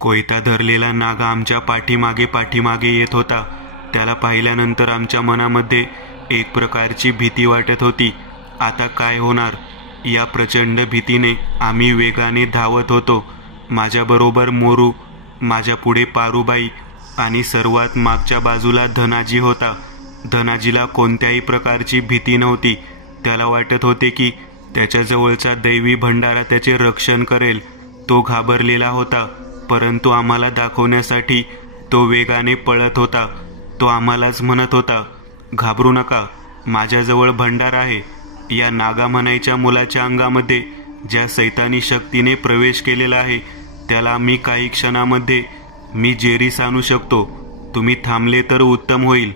कोयता धरलेला नाग आमच्या पाठीमागे येत होता. त्याला पाहिल्यानंतर आमच्या मनामध्ये एक प्रकारची भीती वाटत होती. आता काय होणार या प्रचंड भीतीने आम्ही वेगाने धावत होतो. माझ्याबरोबर मोरू, माझ्या पुढे पारूबाई आणि सर्वात मागच्या बाजूला धनाजी होता. धनाजीला कोणत्याही प्रकारची भीती नव्हती. त्याला वाटत होते की त्याच्या जवळचा दैवी भंडारा त्याचे रक्षण करेल. तो घाबरलेला होता, परंतु आम्हाला दाखवण्यासाठी तो वेगाने पळत होता. तो आम्हालाच म्हणत होता, घाबरू नका, माझ्याजवळ भंडार आहे. या नागा म्हणायच्या मुलाच्या अंगामध्ये ज्या सैतानी शक्तीने प्रवेश केलेला आहे त्याला मी काही क्षणामध्ये जेरीस आणू शकतो. तुम्ही थांबले तर उत्तम होईल.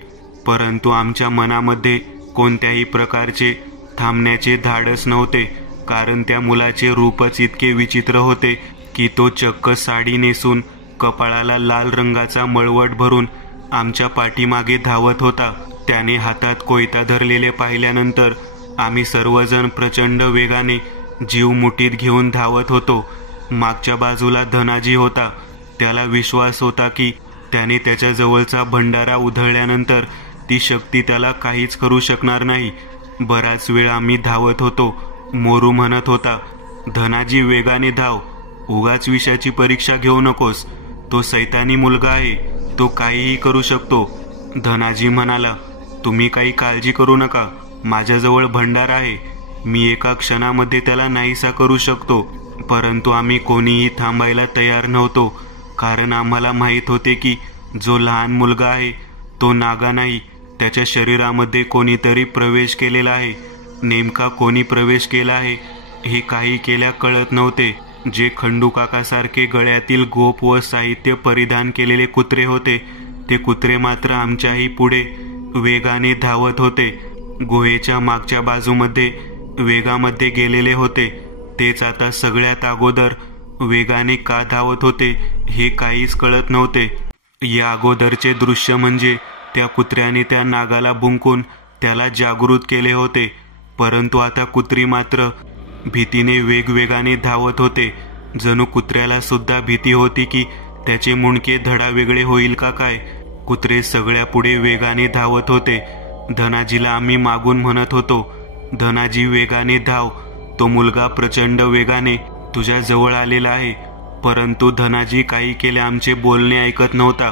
परंतु आमच्या मनामध्ये कोणत्याही प्रकारचे थांबण्याचे धाडस नव्हते, कारण त्या मुलाचे रूपच इतके विचित्र होते की तो चक्क साडी नेसून कपाळाला लाल रंगाचा मळवट भरून आमच्या पाठीमागे धावत होता. त्याने हातात कोयता धरलेले पाहिल्यानंतर आम्ही सर्वजण प्रचंड वेगाने जीव मुठीत घेऊन धावत होतो. मागच्या बाजूला धनाजी होता. त्याला विश्वास होता की त्याने त्याच्या जवळचा भंडारा उधळल्यानंतर ती शक्ती त्याला काहीच करू शकणार नाही. बराच वेळ आम्ही धावत होतो. मोरू म्हणत होता, धनाजी वेगाने धाव, उगाच विषयाची परीक्षा घेऊ नकोस. तो सैतानी मुलगा आहे, तो काहीही करू शकतो. धनाजी म्हणाला, तुम्ही काही काळजी करू नका, माझ्याजवळ भंडार आहे. मी एका क्षणामध्ये त्याला नाहीसा करू शकतो. परंतु आम्ही कोणीही थांबायला तयार नव्हतो, कारण आम्हाला माहीत होते की जो लहान मुलगा आहे तो नागा नाही, त्याच्या शरीरामध्ये कोणीतरी प्रवेश केलेला आहे. नेमका कोणी प्रवेश केला आहे हे काही केल्या कळत नव्हते. जे खंडूकाकासारखे गळ्यातील गोप व साहित्य परिधान केलेले कुत्रे होते ते कुत्रे मात्र आमच्याही पुढे वेगाने धावत होते. गुहेच्या मागच्या बाजूमध्ये वेगामध्ये गेलेले होते तेच आता सगळ्यात अगोदर वेगाने का धावत होते हे काहीच कळत नव्हते. या अगोदरचे दृश्य म्हणजे त्या कुत्र्याने त्या नागाला भुंकून त्याला जागृत केले होते, परंतु आता कुत्री मात्र भीतीने वेगवेगाने धावत होते. जणू कुत्र्याला सुद्धा भीती होती की त्याचे मुंडके धडा वेगळे होईल का काय. कुत्रे सगळ्या पुढे वेगाने धावत होते. धनाजीला आम्ही मागून म्हणत होतो, धनाजी वेगाने धाव, तो मुलगा प्रचंड वेगाने तुझ्या जवळ आलेला आहे. परंतु धनाजी काही केले आमचे बोलणे ऐकत नव्हता.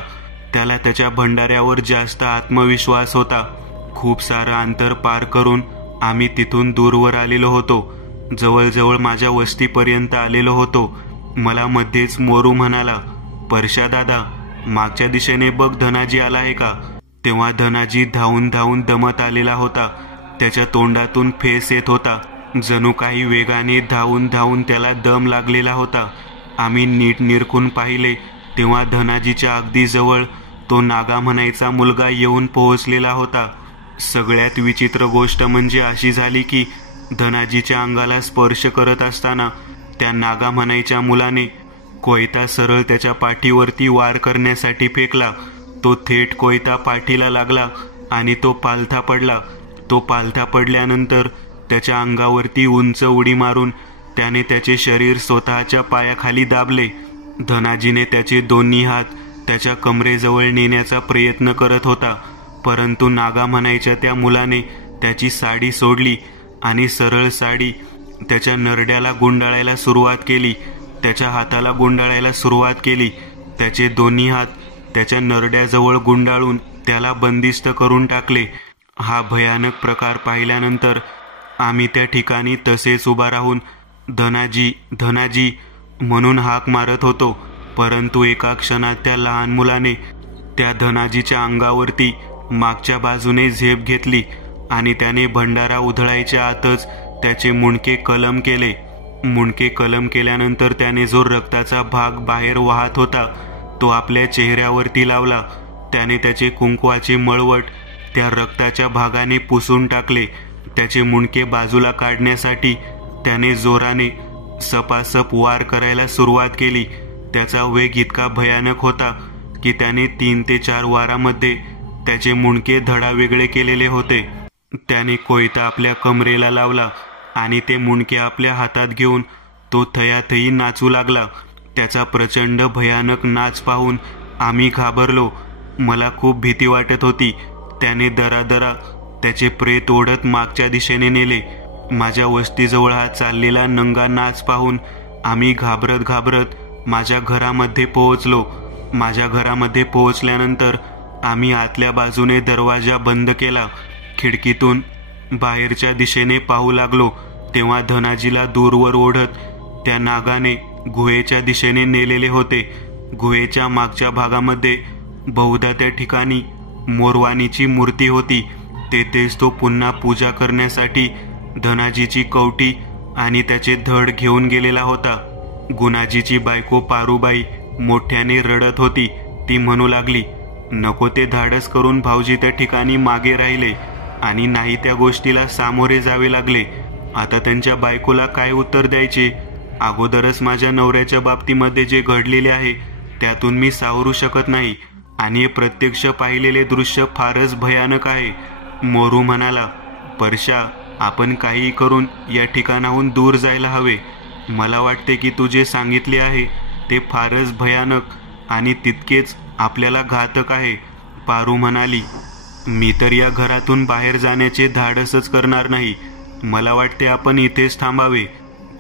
त्याला त्याच्या भंडाऱ्यावर जास्त आत्मविश्वास होता. खूप सारं अंतर पार करून आम्ही तिथून दूरवर आलेलो होतो. जवळजवळ माझ्या वस्तीपर्यंत आलेलो होतो. मला मध्येच मोरू म्हणाला, परशा दादा, मागच्या दिशेने बघ, धनाजी आला आहे का. तेव्हा धनाजी धावून धावून दमत आलेला होता. त्याच्या तोंडातून फेस येत होता. जणू काही वेगाने धावून धावून त्याला दम लागलेला होता. आम्ही नीट निरखून पाहिले तेव्हा धनाजीच्या अगदी जवळ तो नागा म्हणायचा मुलगा येऊन पोहोचलेला होता. सगळ्यात विचित्र गोष्ट म्हणजे अशी झाली की धनाजीच्या अंगाला स्पर्श करत असताना त्या नागा म्हणायच्या मुलाने कोयता सरळ त्याच्या पाठीवरती वार करण्यासाठी फेकला. तो थेट कोयता पाठीला लागला आणि तो पालथा पडला. तो पालथा पडल्यानंतर त्याच्या अंगावरती उंच उडी मारून त्याने त्याचे शरीर स्वतःच्या पायाखाली दाबले. धनाजीने त्याचे दोन्ही हात त्याच्या कमरेजवळ नेण्याचा प्रयत्न करत होता, परंतु नागा म्हणायच्या त्या मुलाने त्याची साडी सोडली आणि सरळ साडी त्याच्या नरड्याला गुंडाळायला सुरुवात केली. त्याच्या हाताला गुंडाळायला सुरुवात केली. त्याचे दोन्ही हात त्याच्या नरड्याजवळ गुंडाळून त्याला बंदिस्त करून टाकले. हा भयानक प्रकार पाहिल्यानंतर आम्ही त्या ठिकाणी तसेच उभा राहून धनाजी धनाजी म्हणून हाक मारत होतो. परंतु एका क्षणात त्या लहान मुलाने त्या धनाजीच्या अंगावरती मागच्या बाजूने झेप घेतली आणि त्याने भंडारा उधळायच्या आतच त्याचे मुंडके कलम केले. मुंडके कलम केल्यानंतर त्याने जो रक्ताचा भाग बाहेर वाहत होता तो आपल्या चेहऱ्यावरती लावला. त्याने त्याचे कुंकवाचे मळवट त्या रक्ताच्या भागाने पुसून टाकले. त्याचे मुंडके बाजूला काढण्यासाठी त्याने जोराने सपासप वार करायला सुरुवात केली. त्याचा वेग इतका भयानक होता की त्याने 3 ते 4 वारामध्ये त्याचे मुंडके धडा वेगळे केलेले होते. त्याने कोयता आपल्या कमरेला लावला आणि ते मुंडके आपल्या हातात घेऊन तो थयाथई नाचू लागला. त्याचा प्रचंड भयानक नाच पाहून आम्ही घाबरलो. मला खूप भीती वाटत होती. त्याने दरादरा त्याचे प्रेत ओढत मागच्या दिशेने नेले. माझ्या वस्तीजवळ हा चाललेला नंगा नाच पाहून आम्ही घाबरत घाबरत माझ्या घरामध्ये पोहोचलो. माझ्या घरामध्ये पोहोचल्यानंतर आम्ही आतल्या बाजूने दरवाजा बंद केला. खिडकीतून बाहेरच्या दिशेने पाहू लागलो तेव्हा धनाजीला दूरवर ओढत त्या नागाने गुहेच्या दिशेने नेलेले होते. गुहेच्या मागच्या भागामध्ये बहुधा त्या ठिकाणी मोरवानीची मूर्ती होती. तेथेच तो पुन्हा पूजा करण्यासाठी धनाजीची कवटी आणि त्याचे धड घेऊन गेलेला होता. गुणाजीची बायको पारूबाई मोठ्याने रडत होती. ती म्हणू लागली, नको ते धाडस करून भाऊजी त्या ठिकाणी मागे राहिले आणि नाही त्या गोष्टीला सामोरे जावे लागले. आता त्यांच्या बायकोला काय उत्तर द्यायचे? अगोदरच माझ्या नवऱ्याच्या बाबतीमध्ये जे घडलेले आहे त्यातून मी सावरू शकत नाही आणि हे प्रत्यक्ष पाहिलेले दृश्य फारच भयानक आहे. मोरू म्हणाला, परशा, आपण काही करून या ठिकाणाहून दूर जायला हवे. मला वाटते की तू जे सांगितले आहे ते फारच भयानक आणि तितकेच आपल्याला घातक आहे. पारू म्हणाली, मी तर या घरातून बाहेर जाण्याचे धाडसच करणार नाही. मला वाटते आपण इथेच थांबावे.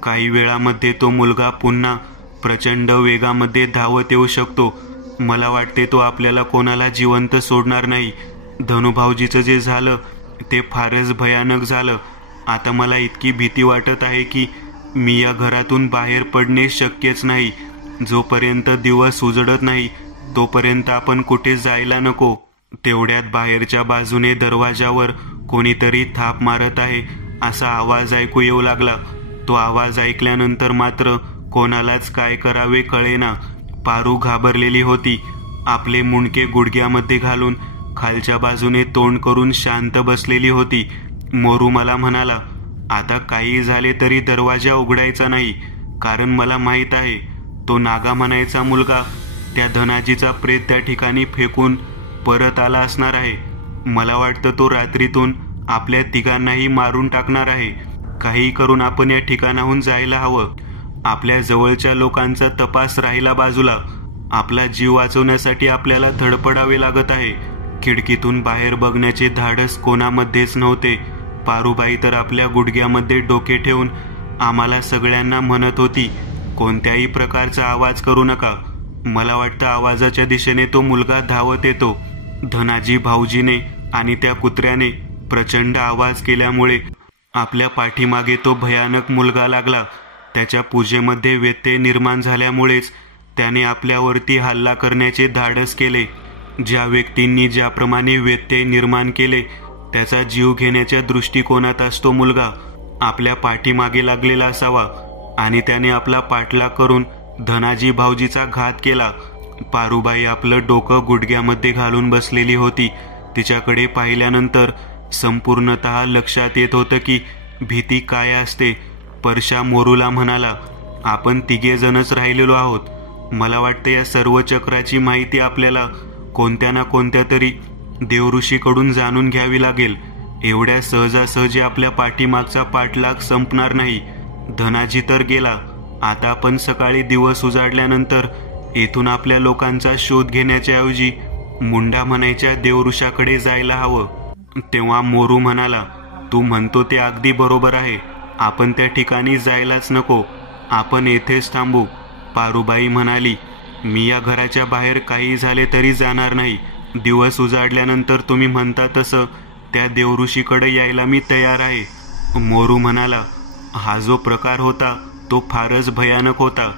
काही वेळामध्ये तो मुलगा पुन्हा प्रचंड वेगामध्ये धावत येऊ शकतो. मला वाटते तो आपल्याला कोणाला जिवंत सोडणार नाही. धनुभाऊजीचं जे झालं ते फारच भयानक झालं. आता मला इतकी भीती वाटत आहे की मी या घरातून बाहेर पडणे शक्यच नाही. जोपर्यंत दिवस उजडत नाही तोपर्यंत आपण कुठे जायला नको. तेवढ्यात बाहेरच्या बाजूने दरवाजावर कोणीतरी थाप मारत आहे असा आवाज ऐकू येऊ लागला. तो आवाज ऐकल्यानंतर मात्र कोणालाच काय करावे कळेना. पारू घाबरलेली होती. आपले मुंडके गुडघ्यामध्ये घालून खालच्या बाजूने तोंड करून शांत बसलेली होती. मोरू मला म्हणाला, आता काही झाले तरी दरवाजा उघडायचा नाही, कारण मला माहीत आहे तो नागा म्हणायचा मुलगा त्या धनाजीचा प्रेत त्या ठिकाणी फेकून परत आला असणार आहे. मला वाटतं तो रात्रीतून आपल्या तिघांनाही मारून टाकणार आहे. काही करून आपण या ठिकाणाहून जायला हवं. आपल्या जवळच्या लोकांचा तपास राहिला बाजूला. आपला जीव वाचवण्यासाठी आपल्याला धडपडावे लागत आहे. खिडकीतून बाहेर बघण्याचे धाडस कोणामध्येच नव्हते. पारूबाई तर आपल्या गुडघ्यामध्ये डोके ठेवून आम्हाला सगळ्यांना म्हणत होती, कोणत्याही प्रकारचा आवाज करू नका. मला वाटतं आवाजाच्या दिशेने तो मुलगा धावत येतो. धनाजी भाऊजीने आणि त्या कुत्र्याने प्रचंड आवाज केल्यामुळे आपल्या पाठीमागे तो भयानक मुलगा लागला. त्याच्या पूजेमध्ये व्यत्यय निर्माण झाल्यामुळेच त्याने आपल्यावरती हल्ला करण्याचे धाडस केले. ज्या व्यक्तींनी ज्याप्रमाणे व्यत्यय निर्माण केले त्याचा जीव घेण्याच्या दृष्टिकोनात असतो मुलगा आपल्या पाठीमागे लागलेला असावा आणि त्याने आपला पाठलाग करून धनाजी भाऊजीचा घात केला. पारूबाई आपलं डोकं गुडघ्यामध्ये घालून बसलेली होती. तिच्याकडे पाहिल्यानंतर संपूर्णतः लक्षात येत होतं की भीती काय असते. परशा मोरूला म्हणाला, आपण तिघेजणच राहिलेलो आहोत. मला वाटतं या सर्व चक्राची माहिती आपल्याला कोणत्या ना कोणत्या तरी देवऋषीकडून जाणून घ्यावी लागेल. एवढ्या सहजासहजी आपल्या पाठीमागचा पाठलाग संपणार नाही. धनाजी तर गेला. आता आपण सकाळी दिवस उजाडल्यानंतर येथून आपल्या लोकांचा शोध घेण्याच्या ऐवजी मुंडा म्हणायच्या देवऋषाकडे जायला हवं. तेव्हा मोरू म्हणाला, तू म्हणतो ते अगदी बरोबर आहे. आपण त्या ठिकाणी जायलाच नको. आपण येथेच थांबू. पारूबाई म्हणाली, मी या घराच्या बाहेर काही झाले तरी जाणार नाही. दिवस उजाडल्यानंतर तुम्ही म्हणता तसं त्या देवऋषीकडे यायला मी तयार आहे. मोरू म्हणाला, हा जो प्रकार होता तो फारच भयानक होता.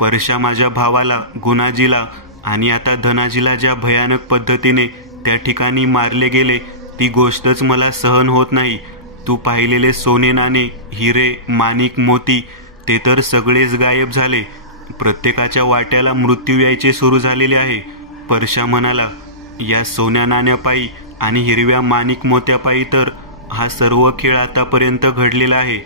परशा माझ्या भावाला, गुणाजीला आणि आता धनाजीला ज्या भयानक पद्धतीने त्या ठिकाणी मारले गेले ती गोष्टच मला सहन होत नाही. तू पाहिलेले सोने नाणे, हिरे, माणिक, मोती ते तर सगळेच गायब झाले. प्रत्येकाच्या वाट्याला मृत्यू यायचे सुरू झालेले आहे. परशा म्हणाला, या सोन्या नाण्यापायी आणि हिरव्या माणिक मोत्यापायी तर हा सर्व खेळ आतापर्यंत घडलेला आहे.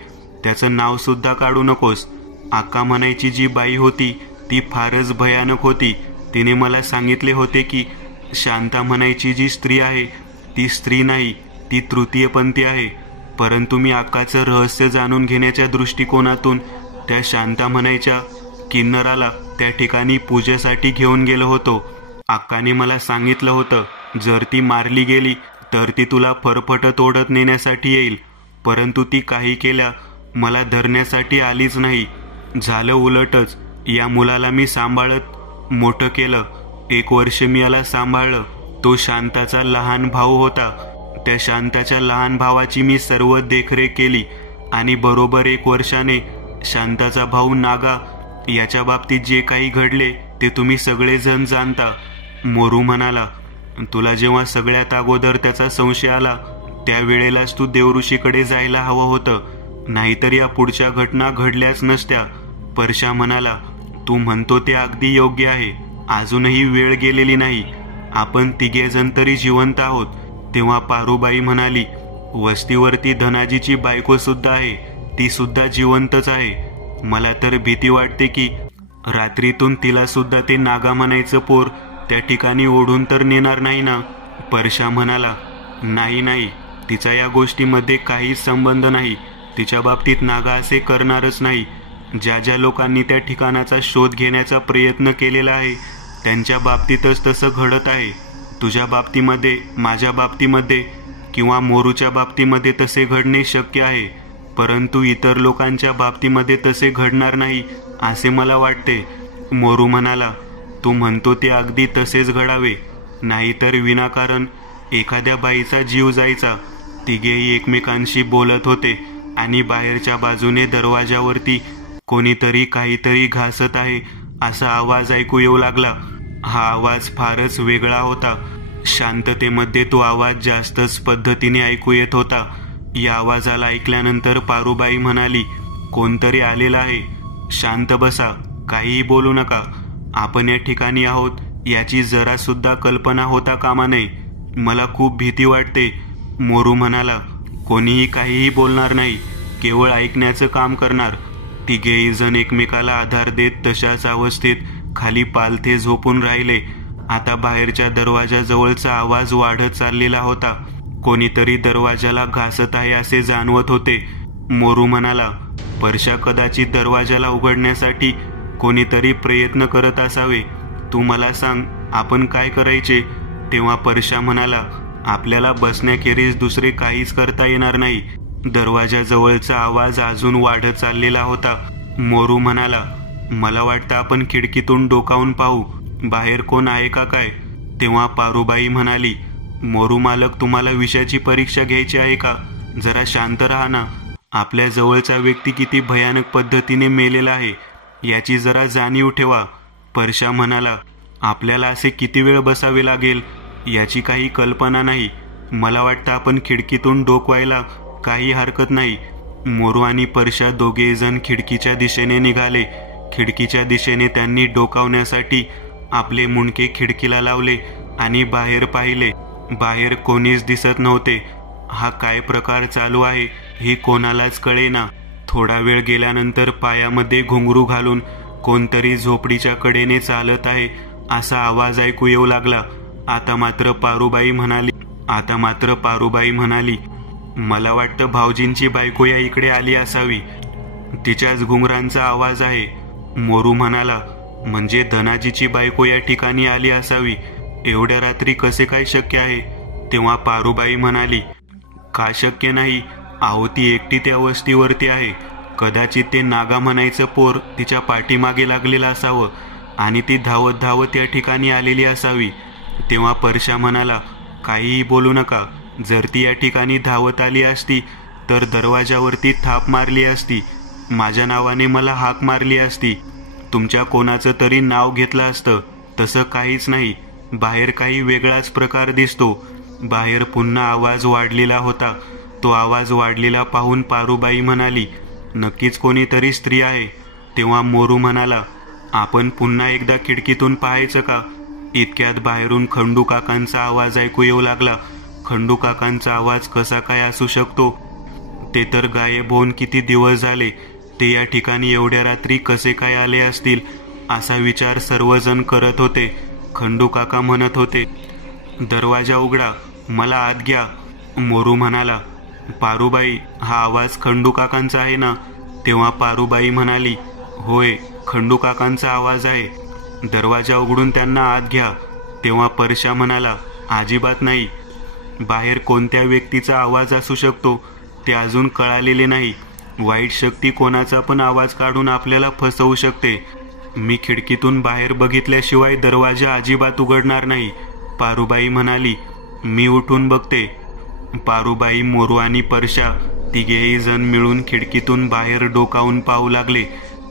त्याचं नाव सुद्धा काढू नकोस. आका म्हणायची जी बाई होती ती फारच भयानक होती. तिने मला सांगितले होते की शांता म्हणायची जी स्त्री आहे ती स्त्री नाही, ती तृतीयपंथी आहे. परंतु मी आकाचं रहस्य जाणून घेण्याच्या दृष्टिकोनातून त्या शांता म्हणायच्या किन्नराला त्या ठिकाणी पूजेसाठी घेऊन गेलो होतो. अक्काने मला सांगितलं होतं, जर ती मारली गेली तर ती तुला फरफटत ओढत नेण्यासाठी येईल. परंतु ती काही केल्या मला धरण्यासाठी आलीच नाही. झालं उलटच. या मुलाला मी सांभाळत मोठं केलं. 1 वर्ष मी याला सांभाळलं. तो शांताचा लहान भाऊ होता. त्या शांताच्या लहान भावाची मी सर्व देखरेख केली आणि बरोबर 1 वर्षाने शांताचा भाऊ नागा याच्या बाबतीत जे काही घडले ते तुम्ही सगळेजण जाणता. मोरू म्हणाला, तुला जेव्हा सगळ्यात अगोदर त्याचा संशय आला त्यावेळेलाच तू देवऋषीकडे जायला हवं होतं, नाहीतर या पुढच्या घटना घडल्याच नसत्या. परशा म्हणाला, तू म्हणतो ते अगदी योग्य आहे. अजूनही वेळ गेलेली नाही. आपण 3 जण तरी जिवंत आहोत. तेव्हा पारूबाई म्हणाली, वस्तीवरती धनाजीची बायको सुद्धा आहे. ती सुद्धा जिवंतच आहे. मला तर भीती वाटते की रात्रीतून तिला सुद्धा ते नागा म्हणायचं पोर त्या ठिकाणी ओढून तर नेणार नाही ना. परशा म्हणाला, नाही नाही, तिचा या गोष्टीमध्ये काहीच संबंध नाही. तिच्या बाबतीत नागा असे करणारच नाही. ज्या ज्या लोकांनी त्या ठिकाणाचा शोध घेण्याचा प्रयत्न केलेला आहे त्यांच्या बाबतीतच तसं घडत आहे. तुझ्या बाबतीमध्ये, माझ्या बाबतीमध्ये किंवा मोरूच्या बाबतीमध्ये तसे घडणे शक्य आहे, परंतु इतर लोकांच्या बाबतीमध्ये तसे घडणार नाही असे मला वाटते. मोरू म्हणाला, तू म्हणतो ते अगदी तसेच घडावे, नाहीतर विनाकारण एखाद्या बाईचा जीव जायचा. तिघेही एकमेकांशी बोलत होते आणि बाहेरच्या बाजूने दरवाजावरती कोणीतरी काहीतरी घासत आहे असा आवाज ऐकू येऊ लागला. हा आवाज फारच वेगळा होता. शांततेमध्ये तो आवाज जास्तच पद्धतीने ऐकू येत होता. या आवाजाला ऐकल्यानंतर पारूबाई म्हणाली, कोणतरी आलेला आहे. शांत बसा, काहीही बोलू नका. आपण या ठिकाणी आहोत याची जरा सुद्धा कल्पना होता कामा नये. मला खूप भीती वाटते. मोरू म्हणाला, कोणीही काहीही बोलणार नाही, केवळ ऐकण्याचं काम करणार. तिघेही जण एकमेकाला आधार देत तशाच अवस्थेत खाली पालथे झोपून राहिले. आता बाहेरच्या दरवाजाजवळचा आवाज वाढत चाललेला होता. कोणीतरी दरवाजाला घासत आहे असे जाणवत होते. मोरू म्हणाला, परशा कदाचित दरवाजाला उघडण्यासाठी कोणीतरी प्रयत्न करत असावे. तू मला सांग, आपण काय करायचे? तेव्हा परशा म्हणाला, आपल्याला बसण्याखेरीज दुसरे काहीच करता येणार नाही. दरवाजाजवळचा आवाज अजून वाढत चाललेला होता. मोरू म्हणाला, मला वाटतं आपण खिडकीतून डोकावून पाहू, बाहेर कोण आहे का काय. तेव्हा पारूबाई म्हणाली, मोरू मालक, तुम्हाला विषयाची परीक्षा घ्यायची आहे का? जरा शांत राहा ना. आपल्या जवळचा व्यक्ती किती भयानक पद्धतीने मेलेला आहे याची जरा जाणीव ठेवा. परशा म्हणाला, आपल्याला असे किती वेळ बसावे लागेल याची काही कल्पना नाही. मला वाटतं आपण खिडकीतून डोकवायला काही हरकत नाही. मोरू आणि परशा दोघे जण खिडकीच्या दिशेने निघाले. खिडकीच्या दिशेने त्यांनी डोकावण्यासाठी आपले मुंडके खिडकीला लावले आणि बाहेर पाहिले. बाहेर कोणीच दिसत नव्हते. हा काय प्रकार चालू आहे हे कोणालाच कळेना. थोडा वेळ गेल्यानंतर पायामध्ये घुंगरू घालून कोणतरी झोपडीच्या कडेने चालत आहे असा आवाज ऐकू येऊ लागला. आता मात्र पारूबाई म्हणाली, मला वाटतं भाऊजींची बायको या इकडे आली असावी. तिच्याच घुंगरांचा आवाज आहे. मोरू म्हणाला, म्हणजे धनाजीची बायको या ठिकाणी आली असावी. एवढ्या रात्री कसे काय शक्य आहे? तेव्हा पारूबाई म्हणाली, का शक्य नाही? अहो, ती एकटी त्या वस्तीवरती आहे. कदाचित ते नागा म्हणायचं पोर तिच्या पाठीमागे लागलेलं असावं आणि ती धावत धावत या ठिकाणी आलेली असावी. तेव्हा परशा म्हणाला, काहीही बोलू नका. जर ती या ठिकाणी धावत आली असती तर दरवाजावरती थाप मारली असती, माझ्या नावाने मला हाक मारली असती, तुमच्या कोणाचं तरी नाव घेतलं असतं. तसं काहीच नाही. बाहेर काही वेगळाच प्रकार दिसतो. बाहेर पुन्हा आवाज वाढलेला होता. तो आवाज वाढलेला पाहून पारूबाई म्हणाली, नक्कीच कोणीतरी स्त्री आहे. तेव्हा मोरू म्हणाला, आपण पुन्हा एकदा खिडकीतून पाहायचं का? इतक्यात बाहेरून खंडू काकांचा आवाज ऐकू येऊ लागला. खंडू काकांचा आवाज कसा काय असू शकतो? ते तर गायब होऊन किती दिवस झाले. ते या ठिकाणी एवढ्या रात्री कसे काय आले असतील असा विचार सर्वजण करत होते. खंडू काका म्हणत होते, दरवाजा उघडा, मला आत घ्या. मोरू म्हणाला, पारूबाई, हा आवाज खंडू काकांचा आहे ना? तेव्हा पारूबाई म्हणाली, होय, खंडू काकांचा आवाज आहे. दरवाजा उघडून त्यांना आत घ्या. तेव्हा परशा म्हणाला, अजिबात नाही. बाहेर कोणत्या व्यक्तीचा आवाज असू शकतो ते अजून कळालेले नाही. वाईट शक्ती कोणाचा पण आवाज काढून आपल्याला फसवू शकते. मी खिडकीतून बाहेर बघितल्याशिवाय दरवाजा अजिबात उघडणार नाही. पारूबाई म्हणाली. मी उठून बघते. पारूबाई, मोरू आणि परशा तिघेही जण मिळून खिडकीतून बाहेर डोकावून पाहू लागले.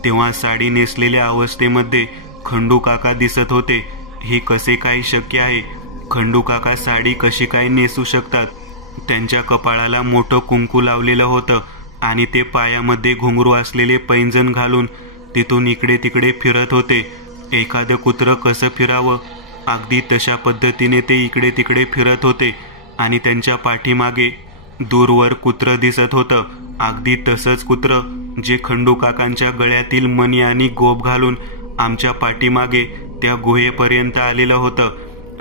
तेव्हा साडी नेसलेल्या अवस्थेमध्ये खंडू काका दिसत होते. हे कसे काय शक्य आहे? खंडू काका साडी कशी काय नेसू शकतात? त्यांच्या कपाळाला मोठं कुंकू लावलेलं होतं आणि ते पायामध्ये घुंगरू असलेले पैंजण घालून तिथून इकडे तिकडे फिरत होते. एखादं कुत्रं कसं फिरावं, अगदी तशा पद्धतीने ते इकडे तिकडे फिरत होते. आणि त्यांच्या पाठीमागे दूरवर कुत्रं दिसत होतं. अगदी तसंच कुत्रं जे खंडू काकांच्या गळ्यातील मणी आणि गोप घालून आमच्या पाठीमागे त्या गुहेपर्यंत आलेलं होतं.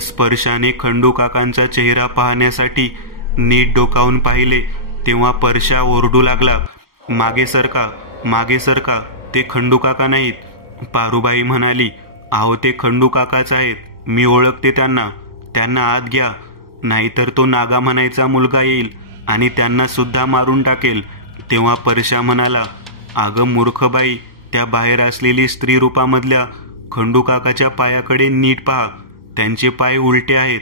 स्पर्शाने खंडू काकांचा चेहरा पाहण्यासाठी नीट डोकावून पाहिले तेव्हा परशा ओरडू लागला, मागे सरका, मागे सरका, ते खंडू काका नाहीत. पारूबाई म्हणाली, अहो ते खंडू काकाच आहेत. मी ओळखते त्यांना. त्यांना आत घ्या, नाहीतर तो नागा म्हणायचा मुलगा येईल आणि त्यांना सुद्धा मारून टाकेल. तेव्हा परशा म्हणाला, अगं मूर्खबाई, त्या बाहेर असलेली स्त्री रूपामधल्या खंडू काकाच्या पायाकडे नीट पहा. त्यांचे पाय उलटे आहेत.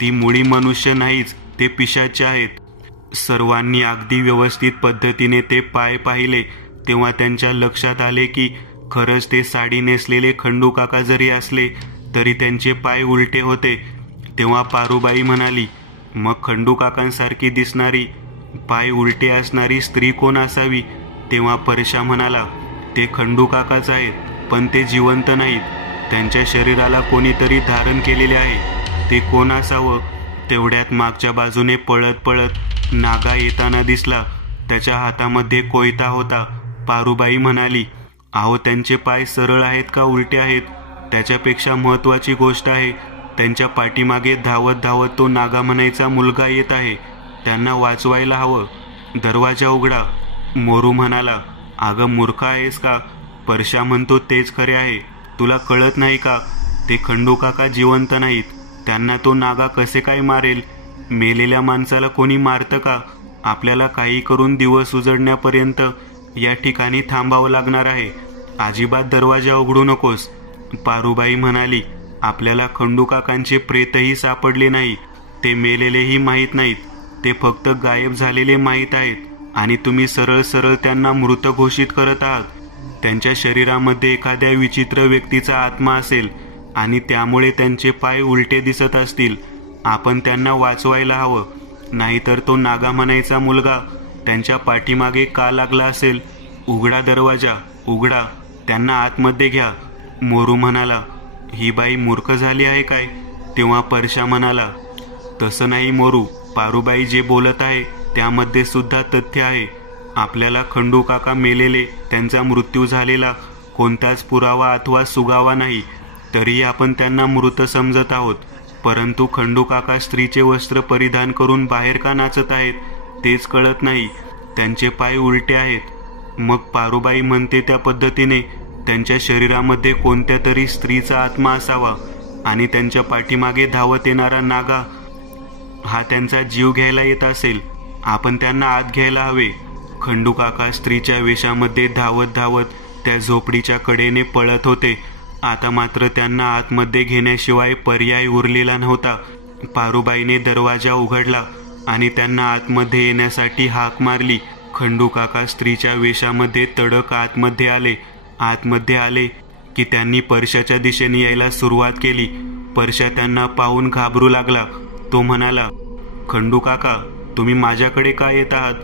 ती मुळी मनुष्य नाहीच, ते पिशाच्चे आहेत. सर्वांनी अगदी व्यवस्थित पद्धतीने ते पाय पाहिले तेव्हा त्यांच्या लक्षात आले की खरंच ते साडी नेसलेले खंडू काका जरी असले तरी त्यांचे पाय उलटे होते. तेव्हा पारूबाई म्हणाली, मग खंडू काकांसारखी दिसणारी, पाय उलटे असणारी स्त्री कोण असावी? तेव्हा परशा म्हणाला, ते खंडू काकाच आहेत, पण ते जिवंत नाहीत. त्यांच्या शरीराला कोणीतरी धारण केलेले आहे. ते कोण असावं? तेवढ्यात मागच्या बाजूने पळत पळत नागा येताना दिसला. त्याच्या हातामध्ये कोयता होता. पारूबाई म्हणाली, अहो त्यांचे पाय सरळ आहेत का उलटे आहेत? त्याच्यापेक्षा महत्त्वाची गोष्ट आहे, त्यांच्या पाठीमागे धावत धावत तो नागा म्हणायचा मुलगा येत आहे. त्यांना वाचवायला हवं. दरवाजा उघडा. मोरू म्हणाला, अगं मूर्ख आहेस का? परशा म्हणतो तेच खरे आहे. तुला कळत नाही का? ते खंडू काका जिवंत नाहीत. त्यांना तो नागा कसे काय मारेल? मेलेल्या माणसाला कोणी मारतं का? आपल्याला काही करून दिवस उजडण्यापर्यंत या ठिकाणी थांबावं लागणार आहे. अजिबात दरवाजा उघडू नकोस. पारूबाई म्हणाली, आपल्याला खंडू काकांचे प्रेतही सापडले नाही. ते मेलेलेही माहीत नाहीत. ते फक्त गायब झालेले माहीत आहेत आणि तुम्ही सरळ सरळ त्यांना मृत घोषित करत आहात. त्यांच्या शरीरामध्ये एखाद्या विचित्र व्यक्तीचा आत्मा असेल आणि त्यामुळे त्यांचे पाय उलटे दिसत असतील. आपण त्यांना वाचवायला हवं, नाहीतर तो नागा म्हणायचा मुलगा त्यांच्या पाठीमागे का लागला असेल. उघडा दरवाजा, उघडा. त्यांना आतमध्ये घ्या. मोरू म्हणाला, ही बाई मूर्ख झाली आहे काय? तेव्हा परशा म्हणाला, तसं नाही मोरू. पारूबाई जे बोलत आहे त्यामध्ये सुद्धा तथ्य आहे. आपल्याला खंडू काका मेलेले, त्यांचा मृत्यू झालेला कोणताच पुरावा अथवा सुगावा नाही. तरीही आपण त्यांना मृत समजत आहोत. परंतु खंडू काका स्त्रीचे वस्त्र परिधान करून बाहेर का नाचत आहेत तेच कळत नाही. त्यांचे पाय उलटे आहेत. मग पारूबाई म्हणते त्या पद्धतीने त्यांच्या शरीरामध्ये कोणत्या तरी स्त्रीचा आत्मा असावा आणि त्यांच्या पाठीमागे धावत येणारा नागा हा त्यांचा जीव घ्यायला येत असेल. आपण त्यांना आत घ्यायला हवे. खंडू काका स्त्रीच्या वेशामध्ये धावत धावत त्या झोपडीच्या कडेने पळत होते. आता मात्र त्यांना आतमध्ये घेण्याशिवाय पर्याय उरलेला नव्हता. पारूबाईने दरवाजा उघडला आणि त्यांना आतमध्ये येण्यासाठी हाक मारली. खंडू काका स्त्रीच्या वेशामध्ये तडक आतमध्ये आले. आतमध्ये आले की त्यांनी परशाच्या दिशेने यायला सुरुवात केली. परशा त्यांना पाहून घाबरू लागला. तो म्हणाला, खंडू काका, तुम्ही माझ्याकडे का येत आहात?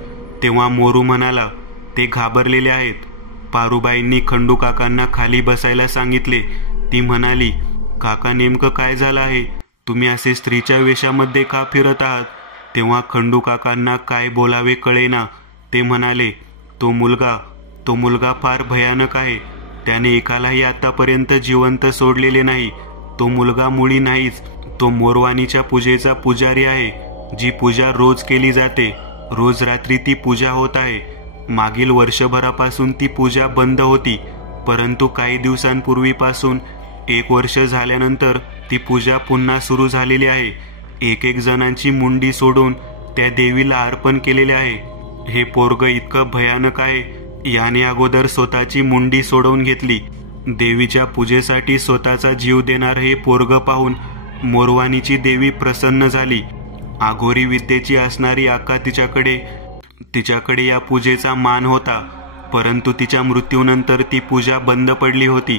तेव्हा मोरू म्हणाला, ते घाबरलेले आहेत. पारूबाईंनी खंडू काकांना खाली बसायला सांगितले. ती म्हणाली, काका नेमकं काय झालं आहे? तुम्ही असे स्त्रीच्या वेशामध्ये का फिरत आहात? तेव्हा खंडू काकांना काय बोलावे कळेना. ते म्हणाले, तो मुलगा फार भयानक आहे. त्याने एकालाही आतापर्यंत जिवंत सोडलेले नाही. तो मुलगा मुळी नाहीच. तो मोरवानीच्या पूजेचा पुजारी आहे. जी पूजा रोज केली जाते. रोज रात्री ती पूजा होत आहे. मागील वर्षभरापासून ती पूजा बंद होती. परंतु काही दिवसांपूर्वीपासून 1 वर्ष झाल्यानंतर ती पूजा पुन्हा सुरू झालेली आहे. एक जणांची मुंडी सोडून त्या देवीला अर्पण केलेले आहे. हे पोरग इतकं भयानक आहे. याने अगोदर स्वतःची मुंडी सोडवून घेतली. देवीच्या पूजेसाठी स्वतःचा जीव देणार हे पोरग पाहून मोरवानीची देवी प्रसन्न झाली. आघोरी विद्येची असणारी अक्का तिच्याकडे या पूजेचा मान होता. परंतु तिच्या मृत्यूनंतर ती पूजा बंद पडली होती.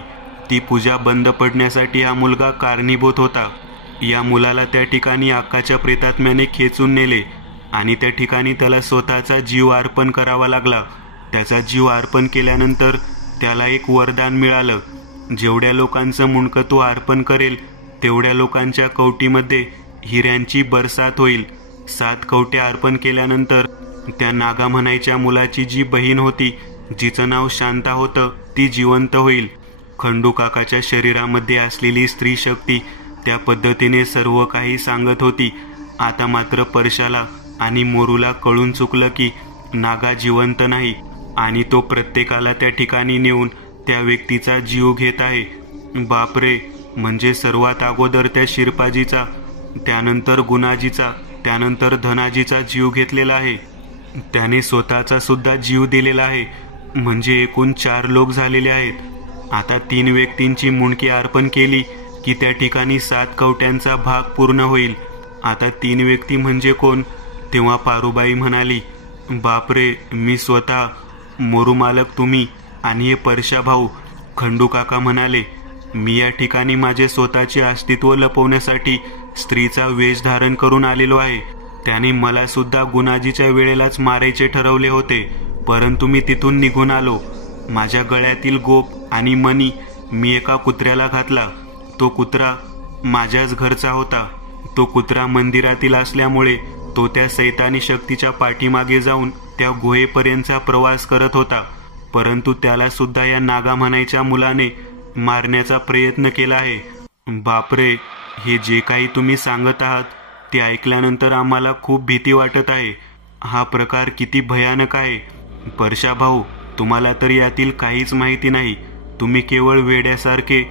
ती पूजा बंद पडण्यासाठी हा मुलगा कारणीभूत होता. या मुलाला त्या ठिकाणी अक्काच्या प्रेतात्म्याने खेचून नेले आणि त्या ठिकाणी त्याला स्वतःचा जीव अर्पण करावा लागला. त्याचा जीव अर्पण केल्यानंतर त्याला एक वरदान मिळालं. जेवढ्या लोकांचं मुंडकं तो अर्पण करेल तेवढ्या लोकांच्या कवटीमध्ये हिऱ्यांची बरसात होईल. 7 कवट्या अर्पण केल्यानंतर त्या नागा म्हणायच्या मुलाची जी बहीण होती, जिचं नाव शांता होतं, ती जिवंत होईल. खंडू काकाच्या शरीरामध्ये असलेली स्त्री शक्ती त्या पद्धतीने सर्व काही सांगत होती. आता मात्र परशाला आणि मोरूला कळून चुकलं की नागा जिवंत नाही आणि तो प्रत्येकाला त्या ठिकाणी नेऊन त्या व्यक्तीचा जीव घेत आहे. बापरे, म्हणजे सर्वात अगोदर त्या शिरपाजीचा, त्यानंतर गुणाजीचा, त्यानंतर धनाजीचा जीव घेतलेला आहे. त्याने स्वतःचा सुद्धा जीव दिलेला आहे. म्हणजे एकूण 4 लोक झालेले आहेत. आता 3 व्यक्तींची मुंडकी अर्पण केली की त्या ठिकाणी 7 कवट्यांचा भाग पूर्ण होईल. आता 3 व्यक्ती म्हणजे कोण? तेव्हा पारूबाई म्हणाली, बापरे, मी स्वतः. मोरू मालक तुम्ही आणि हे परशा भाऊ. खंडू काका म्हणाले, मी या ठिकाणी माझे स्वतःचे अस्तित्व लपवण्यासाठी स्त्रीचा वेश धारण करून आलेलो आहे. त्याने मला सुद्धा गुणाजीच्या वेळेलाच मारायचे ठरवले होते, परंतु मी तिथून निघून आलो. माझ्या गळ्यातील गोप आणि मणी मी एका कुत्र्याला घातला. तो कुत्रा माझ्याच घरचा होता. तो कुत्रा मंदिरातील असल्यामुळे तो त्या सैतानी शक्तीच्या पाठीमागे जाऊन त्या गुहेपर्यंतचा प्रवास करत होता. परंतु त्याला सुद्धा या नागा म्हणायच्या मुलाने मारण्याचा प्रयत्न केला आहे. बापरे, हे जे काही तुम्ही सांगत आहात ते ऐकल्यानंतर आम्हाला खूप भीती वाटत आहे. हा प्रकार किती भयानक आहे. परशा भाऊ, तुम्हाला तर यातील काहीच माहिती नाही. तुम्ही केवळ वेड्यासारखे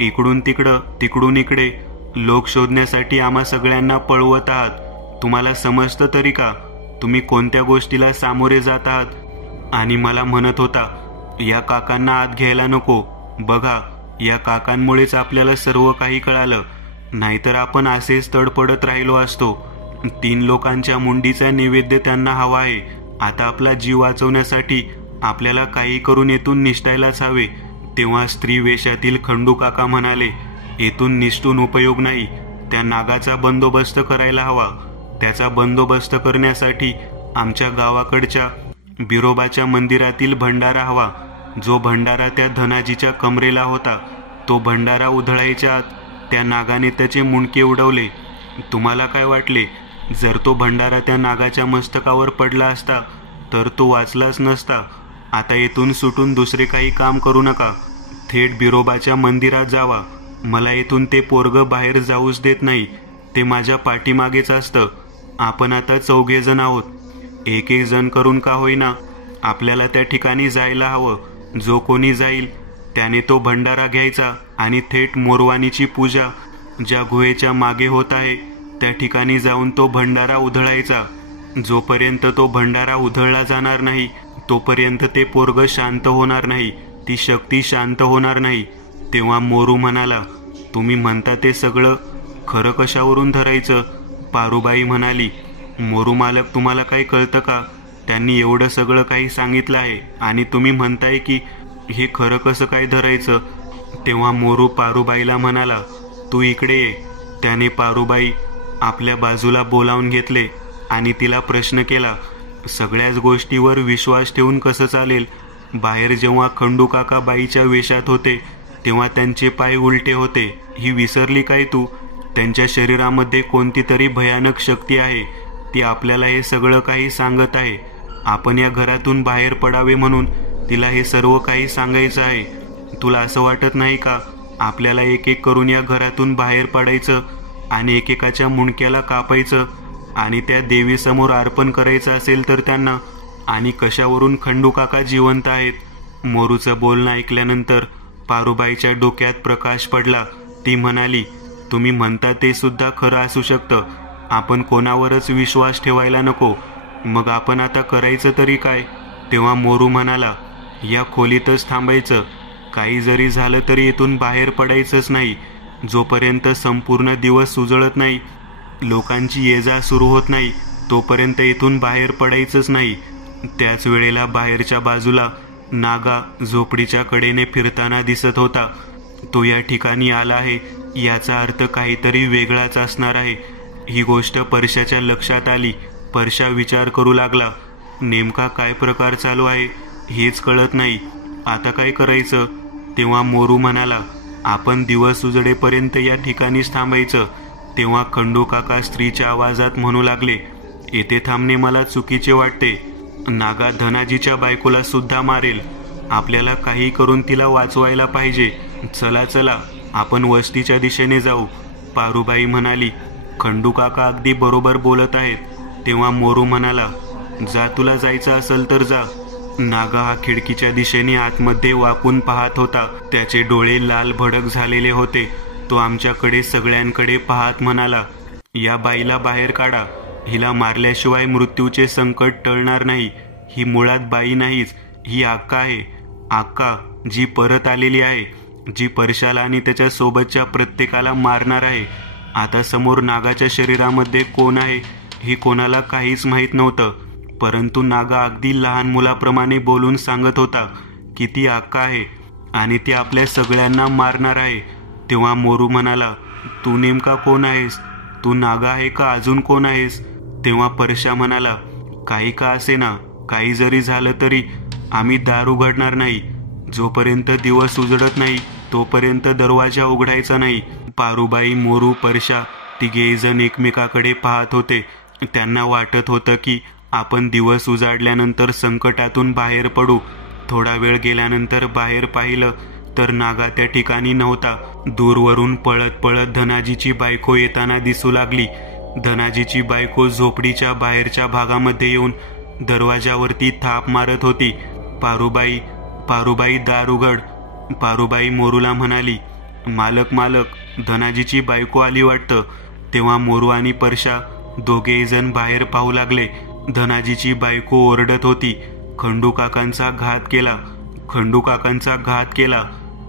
इकडून तिकडं तिकडून इकडे लोक शोधण्यासाठी आम्हा सगळ्यांना पळवत आहात. तुम्हाला समजतं तरी का तुम्ही कोणत्या गोष्टीला सामोरे जात आहात? आणि मला म्हणत होता या काकांना आत घ्यायला नको. बघा, या काकांमुळेच आपल्याला सर्व काही कळालं, नाहीतर आपण असेच तडपडत राहिलो असतो. 3 लोकांच्या मुंडीचा नैवेद्य त्यांना हवा आहे. आता आपला जीव वाचवण्यासाठी आपल्याला काही करून येथून निष्ठायलाच हवे. तेव्हा स्त्री वेशातील खंडू काका म्हणाले, येथून निष्ठून उपयोग नाही. त्या नागाचा बंदोबस्त करायला हवा. त्याचा बंदोबस्त करण्यासाठी आमच्या गावाकडच्या बिरोबाच्या मंदिरातील भंडारा हवा. जो भंडारा त्या धनाजीच्या कमरेला होता, तो भंडारा उधळायच्या आत त्या नागाने त्याचे मुंडके उडवले. तुम्हाला काय वाटले, जर तो भंडारा त्या नागाच्या मस्तकावर पडला असता तर तो वाचलाच नसता. आता येथून सुटून दुसरे काही काम करू नका. थेट बिरोबाच्या मंदिरात जावा. मला येथून ते पोरग बाहेर जाऊच देत नाही. ते माझ्या पाठीमागेच असतं. आपण आता 4 जण आहोत. एक जण करून का होईना आपल्याला त्या ठिकाणी जायला हवं. जो कोणी जाईल त्याने तो भंडारा घ्यायचा आणि थेट मोरवानीची पूजा ज्या गुहेच्या मागे होत आहे त्या ठिकाणी जाऊन तो भंडारा उधळायचा. जोपर्यंत तो भंडारा उधळला जाणार नाही तोपर्यंत ते पोरग शांत होणार नाही. ती शक्ती शांत होणार नाही. तेव्हा मोरू म्हणाला, तुम्ही म्हणता ते सगळं खरं कशावरून धरायचं? पारूबाई म्हणाली, मोरू मालक, तुम्हाला काही कळतं का? त्यांनी एवढं सगळं काही सांगितलं आहे आणि तुम्ही म्हणताय की हे खरं कसं काय धरायचं? तेव्हा मोरू पारूबाईला म्हणाला, तू इकडे ये. त्याने पारूबाई आपल्या बाजूला बोलावून घेतले आणि तिला प्रश्न केला, सगळ्याच गोष्टीवर विश्वास ठेवून कसं चालेल? बाहेर जेव्हा खंडू काका बाईच्या वेशात होते तेव्हा त्यांचे पाय उलटे होते. ही विसरली काय तू? त्यांच्या शरीरामध्ये कोणती तरी भयानक शक्ती आहे. ती आपल्याला हे सगळं काही सांगत आहे. आपण या घरातून बाहेर पडावे म्हणून तिला हे सर्व काही सांगायचं आहे. तुला असं वाटत नाही का आपल्याला एक एक करून या घरातून बाहेर पडायचं आणि एकेकाच्या मुंडक्याला कापायचं आणि त्या देवीसमोर अर्पण करायचं असेल तर त्यांना? आणि कशावरून खंडू काका जिवंत आहेत? मोरूचं बोलणं ऐकल्यानंतर पारूबाईच्या डोक्यात प्रकाश पडला. ती म्हणाली, तुम्ही म्हणता ते सुद्धा खरं असू शकतं. आपण कोणावरच विश्वास ठेवायला नको. मग आपण आता करायचं तरी काय? तेव्हा मोरू म्हणाला, या खोलीतच थांबायचं. काही जरी झालं तरी इथून बाहेर पडायचंच नाही. जोपर्यंत संपूर्ण दिवस उजळत नाही, लोकांची ये जा सुरू होत नाही, तोपर्यंत इथून बाहेर पडायचंच नाही. त्याच वेळेला बाहेरच्या बाजूला नागा झोपडीच्या कडेने फिरताना दिसत होता. तो या ठिकाणी आला आहे याचा अर्थ काहीतरी वेगळाच असणार आहे. ही गोष्ट परशाच्या लक्षात आली. परशा विचार करू लागला, नेमका काय प्रकार चालू आहे हेच कळत नाही. आता काय करायचं? तेव्हा मोरू म्हणाला, आपण दिवस उजडेपर्यंत या ठिकाणीच थांबायचं. तेव्हा खंडू काका स्त्रीच्या आवाजात म्हणू लागले, येथे थांबणे मला चुकीचे वाटते. नागा धनाजीच्या बायकोला सुद्धा मारेल. आपल्याला काही करून तिला वाचवायला पाहिजे. चला चला, आपण वस्तीच्या दिशेने जाऊ. पारूबाई म्हणाली, खंडू काका अगदी बरोबर बोलत आहेत. तेव्हा मोरू म्हणाला, जा, तुला जायचं असेल तर जा. नागा हा खिडकीच्या दिशेने आतमध्ये वाकून पाहत होता. त्याचे डोळे लाल भडक झालेले होते. तो आमच्याकडे सगळ्यांकडे पाहत म्हणाला, या बाईला बाहेर काढा. हिला मारल्याशिवाय मृत्यूचे संकट टळणार नाही. ही मुळात बाई नाहीच, ही आक्का आहे. आक्का, जी परत आलेली आहे, जी परशाला आणि त्याच्या सोबतच्या प्रत्येकाला मारणार आहे. आता समोर नागाच्या शरीरामध्ये कोण आहे हे कोणाला काहीच माहीत नव्हतं. परंतु नागा अगदी लहान मुलाप्रमाणे बोलून सांगत होता की ती आक्का आहे आणि ती आपल्या सगळ्यांना मारणार आहे. तेव्हा मोरू म्हणाला, तू नेमका कोण आहेस? तू नागा आहे का अजून कोण आहेस? तेव्हा परशा म्हणाला, काही का असेना, काही जरी झालं तरी आम्ही दार उघडणार नाही. जोपर्यंत दिवस उजडत नाही तोपर्यंत दरवाजा उघडायचा नाही. पारूबाई, मोरू, परशा तिघेजण एकमेकाकडे पाहत होते. त्यांना वाटत होतं की आपण दिवस उजाडल्यानंतर संकटातून बाहेर पडू. थोडा वेळ गेल्यानंतर बाहेर पाहिलं तर नागा त्या ठिकाणी नव्हता. दूरवरून पळत पळत धनाजीची बायको येताना दिसू लागली. धनाजीची बायको झोपडीच्या बाहेरच्या भागामध्ये येऊन दरवाजावरती थाप मारत होती. पारूबाई, पारूबाई, दार उघड. पारूबाई मोरूला म्हणाली, मालक मालक, धनाजीची बायको आली वाटतं. तेव्हा मोरू आणि परशा दोघेही जण बाहेर पाहू लागले. धनाजीची बायको ओरडत होती, खंडू काकांचा घात केला, खंडू काकांचा घात केला.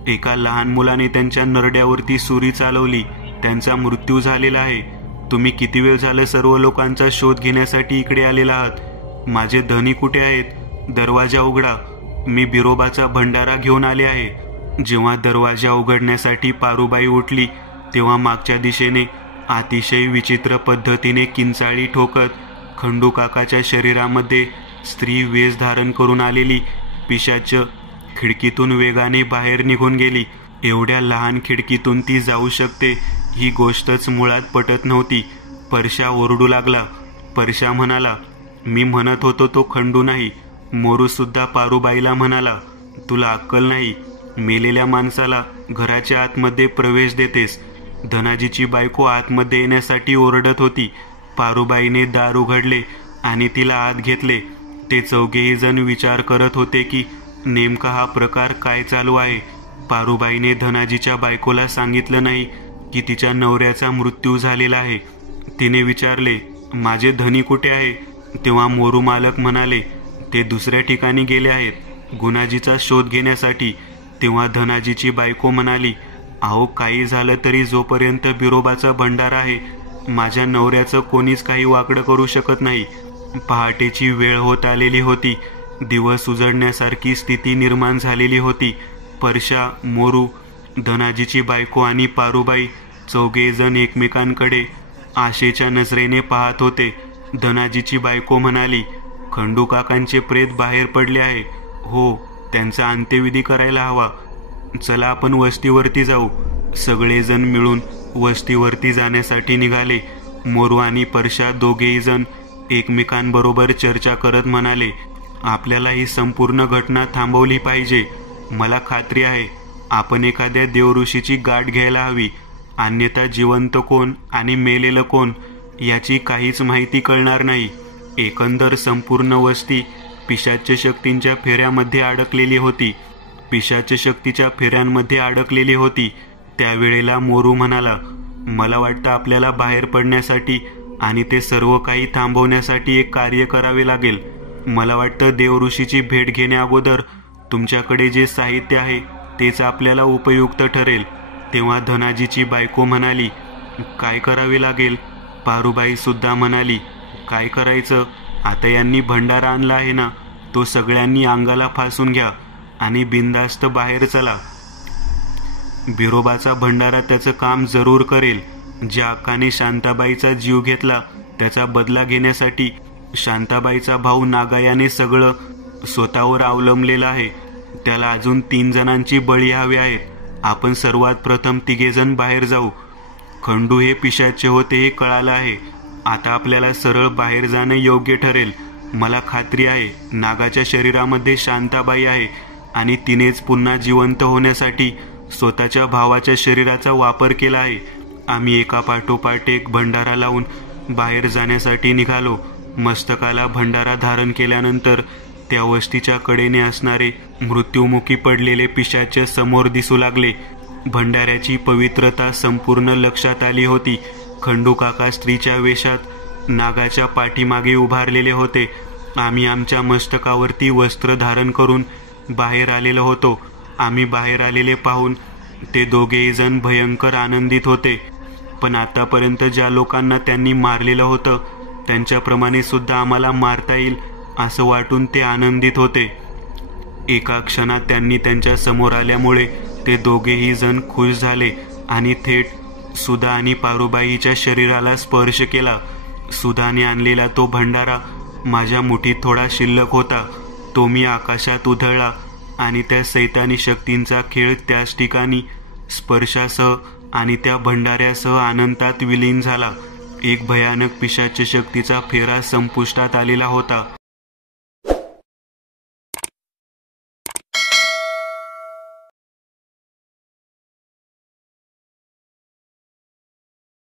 एका लहान मुलाने त्यांच्या नरड्यावरती सुरी चालवली. त्यांचा मृत्यू झालेला आहे. तुम्ही किती वेळ झालं सर्व लोकांचा शोध घेण्यासाठी इकडे आलेला आहात? माझे धनी कुठे आहेत? दरवाजा उघडा. मी बिरोबाचा भंडारा घेऊन आले आहे. जेव्हा दरवाजा उघडण्यासाठी पारूबाई उठली तेव्हा मागच्या दिशेने अतिशय विचित्र पद्धतीने किंचाळी ठोकत खंडू काकाच्या शरीरामध्ये स्त्री वेश धारण करून आलेली पिशाच खिडकीतून वेगाने बाहेर निघून गेली. एवढ्या लहान खिडकीतून ती जाऊ शकते ही गोष्टच मुळात पटत नव्हती. परशा ओरडू लागला. परशा म्हणाला, मी म्हणत होतो तो खंडू नाही. मोरू सुद्धा पारूबाईला म्हणाला, तुला अक्कल नाही. मेलेल्या माणसाला घराच्या आतमध्ये प्रवेश देतेस. धनाजीची बायको आतमध्ये येण्यासाठी ओरडत होती. पारूबाईने दार उघडले आणि तिला आत घेतले. ते चौघेही जण विचार करत होते की नेमका हा प्रकार काय चालू आहे. पारूबाईने धनाजीच्या बायकोला सांगितलं नाही की तिच्या नवऱ्याचा मृत्यू झालेला आहे. तिने विचारले, माझे धनी कुठे आहे? तेव्हा मोरू मालक म्हणाले, ते दुसऱ्या ठिकाणी गेले आहेत गुणाजीचा शोध घेण्यासाठी. तेव्हा धनाजीची बायको म्हणाली, अहो, काही झालं तरी जोपर्यंत बिरोबाचा भंडारा आहे माझ्या नवऱ्याचं कोणीच काही वाकडं करू शकत नाही. पहाटेची वेळ होत आलेली होती. दिवस उजडण्यासारखी स्थिती निर्माण झालेली होती. परशा, मोरू, धनाजीची बायको आणि पारूबाई चौघेजण एकमेकांकडे आशेच्या नजरेने पाहत होते. धनाजीची बायको म्हणाली, खंडू काकांचे प्रेत बाहेर पडले आहे. हो, त्यांचा अंत्यविधी करायला हवा. चला आपण वस्तीवरती जाऊ. सगळेजण मिळून वस्तीवरती जाण्यासाठी निघाले. मोरू आणि परशा दोघेही जण एकमेकांबरोबर चर्चा करत म्हणाले, आपल्याला ही संपूर्ण घटना थांबवली पाहिजे. मला खात्री आहे आपण एखाद्या देवऋषीची गाठ घ्यायला हवी. अन्यथा जिवंत कोण आणि मेलेलं कोण याची काहीच माहिती कळणार नाही. एकंदर संपूर्ण वस्ती पिशाच्य शक्तींच्या फेऱ्यामध्ये अडकलेली होती. पिशाच्य शक्तीच्या फेऱ्यांमध्ये अडकलेली होती. त्यावेळेला मोरू म्हणाला, मला वाटतं आपल्याला बाहेर पडण्यासाठी आणि ते सर्व काही थांबवण्यासाठी एक कार्य करावे लागेल. मला वाटतं देवऋषीची भेट घेण्या अगोदर तुमच्याकडे जे साहित्य आहे तेच आपल्याला उपयुक्त ठरेल. तेव्हा धनाजीची बायको म्हणाली, काय करावे लागेल? पारूबाई सुद्धा म्हणाली, काय करायचं? आता यांनी भंडारा आणला आहे ना, तो सगळ्यांनी अंगाला फासून घ्या आणि बिनधास्त बाहेर चला. बिरोबाचा भंडारा त्याचं काम जरूर करेल. ज्या हक्काने शांताबाईचा जीव घेतला त्याचा बदला घेण्यासाठी शांताबाईचा भाऊ नागायाने सगळं स्वतःवर अवलंबलेलं आहे. त्याला अजून 3 जणांची बळी हवी आहेत. आपण सर्वात प्रथम 3 जण बाहेर जाऊ. खंडू हे पिशाच्य होते हे कळालं आहे. आता आपल्याला सरळ बाहेर जाणं योग्य ठरेल. मला खात्री आहे नागाच्या शरीरामध्ये शांताबाई आहे आणि तिनेच पुन्हा जिवंत होण्यासाठी स्वतःच्या भावाच्या शरीराचा वापर केला आहे. आम्ही एका पाठोपाठ एक भंडारा लावून बाहेर जाण्यासाठी निघालो. मस्तकाला भंडारा धारण केल्यानंतर त्या वस्तीच्या कडेने असणारे मृत्युमुखी पडलेले पिशाच्य समोर दिसू लागले. भंडाऱ्याची पवित्रता संपूर्ण लक्षात आली होती. खंडू काका स्त्रीच्या वेशात नागाच्या पाठीमागे उभारलेले होते. आम्ही आमच्या मस्तकावरती वस्त्र धारण करून बाहेर आलेलो होतो. आम्ही बाहेर आलेले पाहून ते दोघेही जण भयंकर आनंदित होते. पण आतापर्यंत ज्या लोकांना त्यांनी मारलेलं होतं त्यांच्याप्रमाणे सुद्धा आम्हाला मारता येईल असं वाटून ते आनंदित होते. एका क्षणात त्यांनी त्यांच्या समोर आल्यामुळे ते दोघेही जण खुश झाले आणि थेट सुधा आणि पारूबाईच्या शरीराला स्पर्श केला. सुधाने आणलेला तो भंडारा माझ्या मुठीत थोडा शिल्लक होता. तो मी आकाशात उधळला आणि त्या सैतानी शक्तींचा खेळ त्याच ठिकाणी स्पर्शासह आणि त्या भंडाऱ्यासह अनंतात विलीन झाला. एक भयानक पिशाच्य शक्तीचा फेरा संपुष्टात आलेला होता.